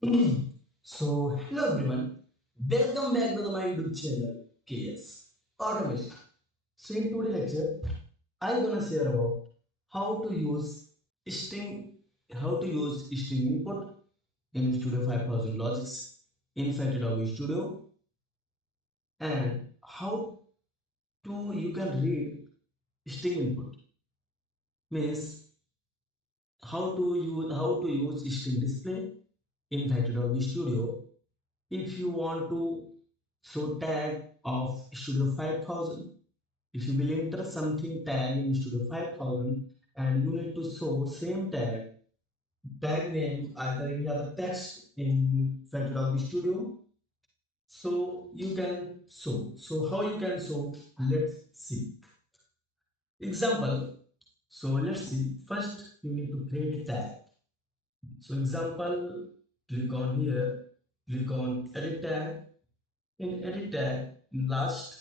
So, hello everyone, welcome back to my YouTube channel KS Automation. So, in today's lecture, I'm gonna share about how to use string, string input in Studio 5000 Logix in FactoryTalk Studio, and how to you can read string input means how to use string display in FactoryTalk Studio. If you want to show tag of Studio 5000, if you will enter something tag in Studio 5000 and you need to show same tag name either any other text in FactoryTalk Studio, so you can show. So how you can show? Let's see. Example. So let's see. First, you need to create a tag. So example, click on here, click on edit tag. In edit tag, in last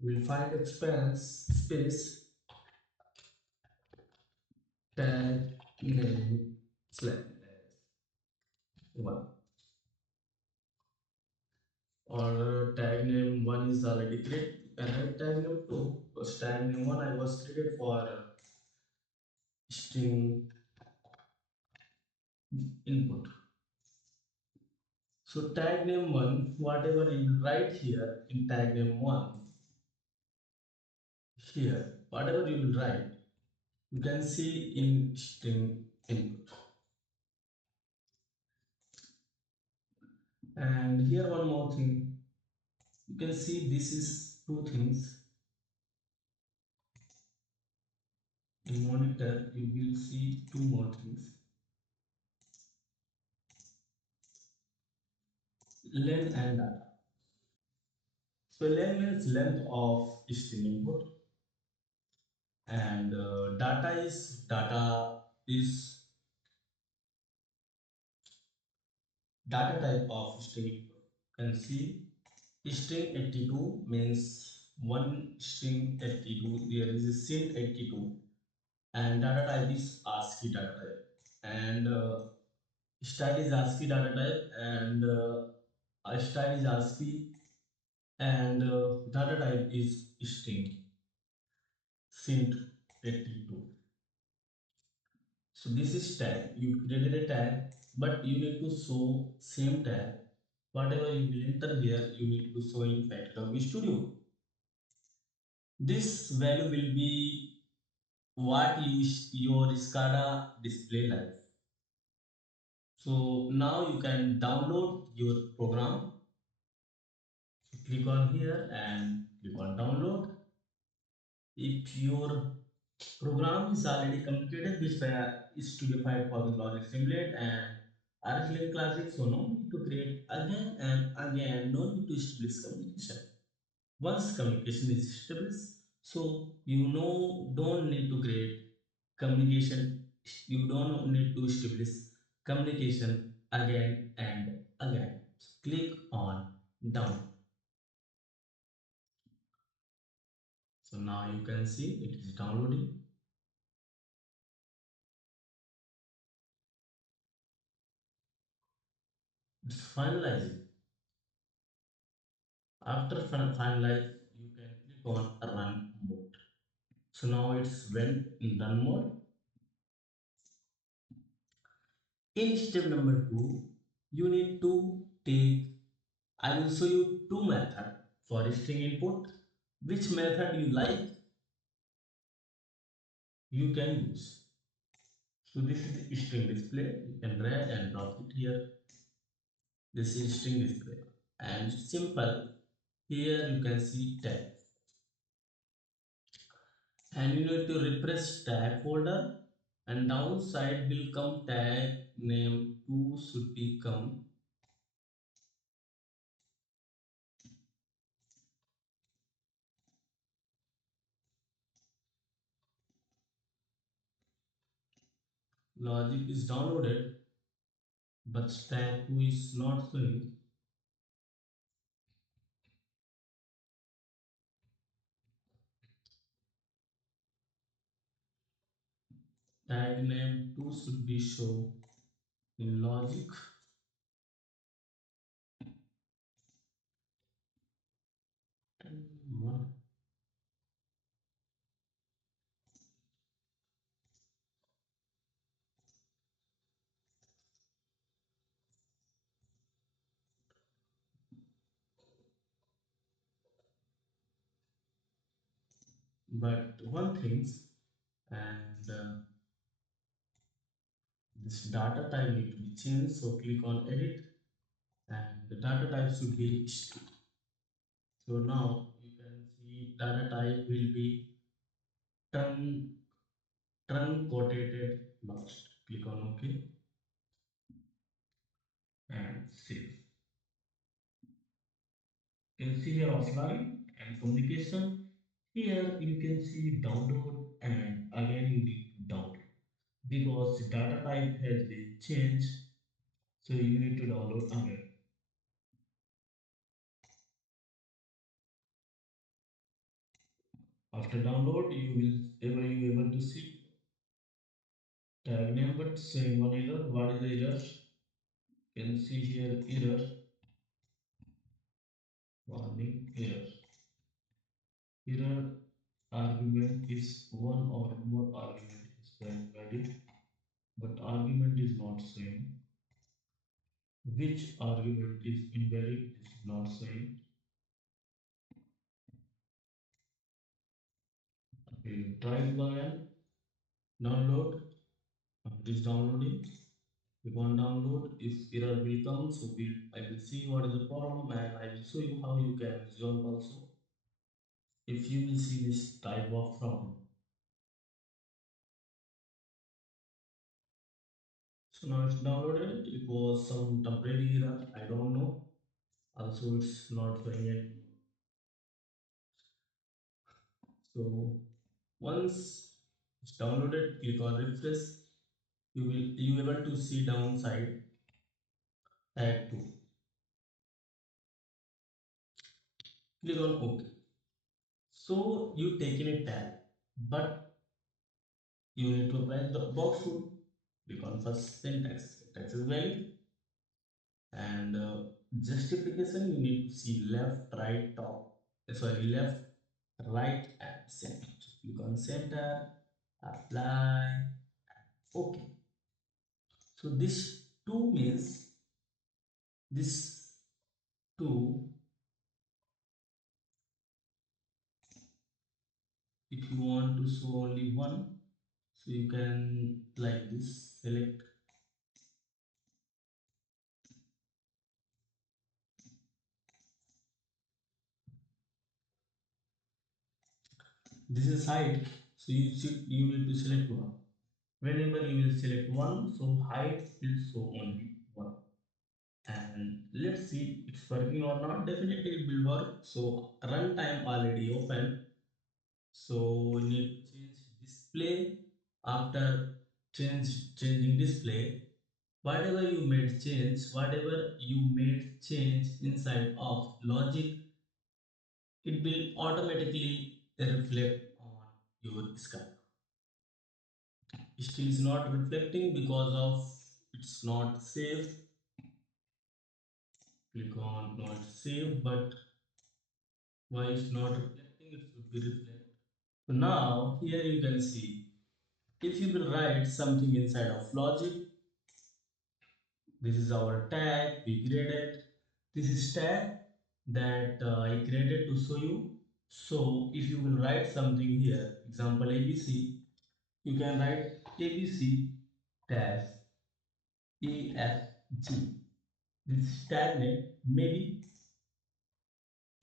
we'll find expense space tag name select one, or tag name one is already created. You can write tag name two because tag name one I was created for string input. So tag name one, whatever you will write here in tag name one, here whatever you will write, you can see in string input. And here one more thing, you can see this is two things. In monitor you will see two more things, len and data. So len means length of string input, and data is data type of string input. You can see string 82 means one string 82. There is a SINT 82, and data type is ASCII data type, and style is ASCII data type, and style is ASCII, and data type is string SINT 82. So this is tag. You created a tag, but you need to show same tag. Whatever you will enter here, you need to show in FactoryTalk Studio. This value will be what your SCADA display like. So now you can download your program. Click on here and click on download. If your program is already completed with Studio 5000 Logic Simulate and RFLink Classic, so no need to create again and again, no need to establish communication. Once communication is established, so you know don't need to create communication, you don't need to establish communication again and again. So click on download. So now you can see it is downloading. It's finalizing. After finalize, you can click on run mode. So now it's went in run mode. In step number 2, you need to take, I will show you two methods for string input. Which method you like, you can use. So this is string display. You can drag and drop it here. This is string display. And simple. Here you can see tag. And you need to refresh tag folder, and downside will come tag name 2 should become logic is downloaded, but tag 2 is not showing. Tag name 2 should be show in logic. One. But one things, and this data type need to be changed. So click on edit, and the data type should be history. So now you can see data type will be trun truncated lost. Click on OK and save. You can see here offline and communication. Here you can see download, and again you need to download because the data type has been changed. So you need to download again. After download, you able to see tag name, but showing one error. What is the error? You can see here error, warning error. Error argument is one or more argument is the invalid, but argument is not showing. Which argument is invalid is not showing. We will try to again download. It is downloading. Click on download. If error will come, so I will see what is the problem, and I will show you how you can resolve also if you will see this type of problem. So now it's downloaded. It was some temporary error. I don't know. Also, it's not showing anymore. So once it's downloaded, click on refresh. You able to see downside tag 2. Click on OK. So you taken a tag, but you need to apply the box rule. Click on first syntax. Syntax is valid, and justification you need to see left, right, top. Sorry, left, right, and center. So click on center, apply. Okay. So this two means this two. If you want to show only one, so you can like this select. This is height, so you need to select one. Whenever you will select one, so height will show only one. And let's see it's working or not. Definitely it will work. So runtime already open. So we need to change display. After changing display, whatever you made change inside of logic, it will automatically reflect on your SCADA. Still is not reflecting because of it's not saved. Click on not save, but why it's not reflecting? It should be reflect. So now here you can see if you will write something inside of logic, this is our tag we created. This is tag that I created to show you. So if you will write something here, example ABC, you can write ABC dash EFG. This is tag name maybe,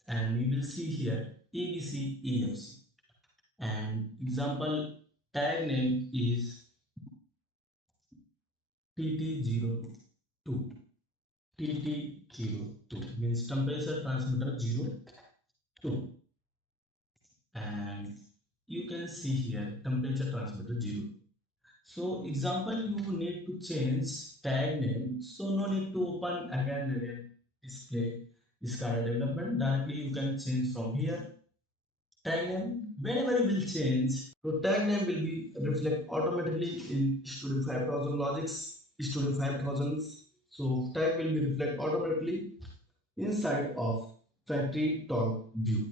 and you will see here ABC EFG. And example tag name is TT02. TT02 means temperature transmitter 02, and you can see here temperature transmitter 0. So example you need to change tag name, so no need to open again display SCADA development. Directly you can change from here tag name. Whenever you will change, so tag name will be reflect automatically in Studio 5000 Logix. Studio 5000. So tag will be reflect automatically inside of Factory Talk View.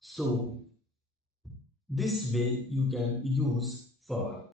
So this way you can use for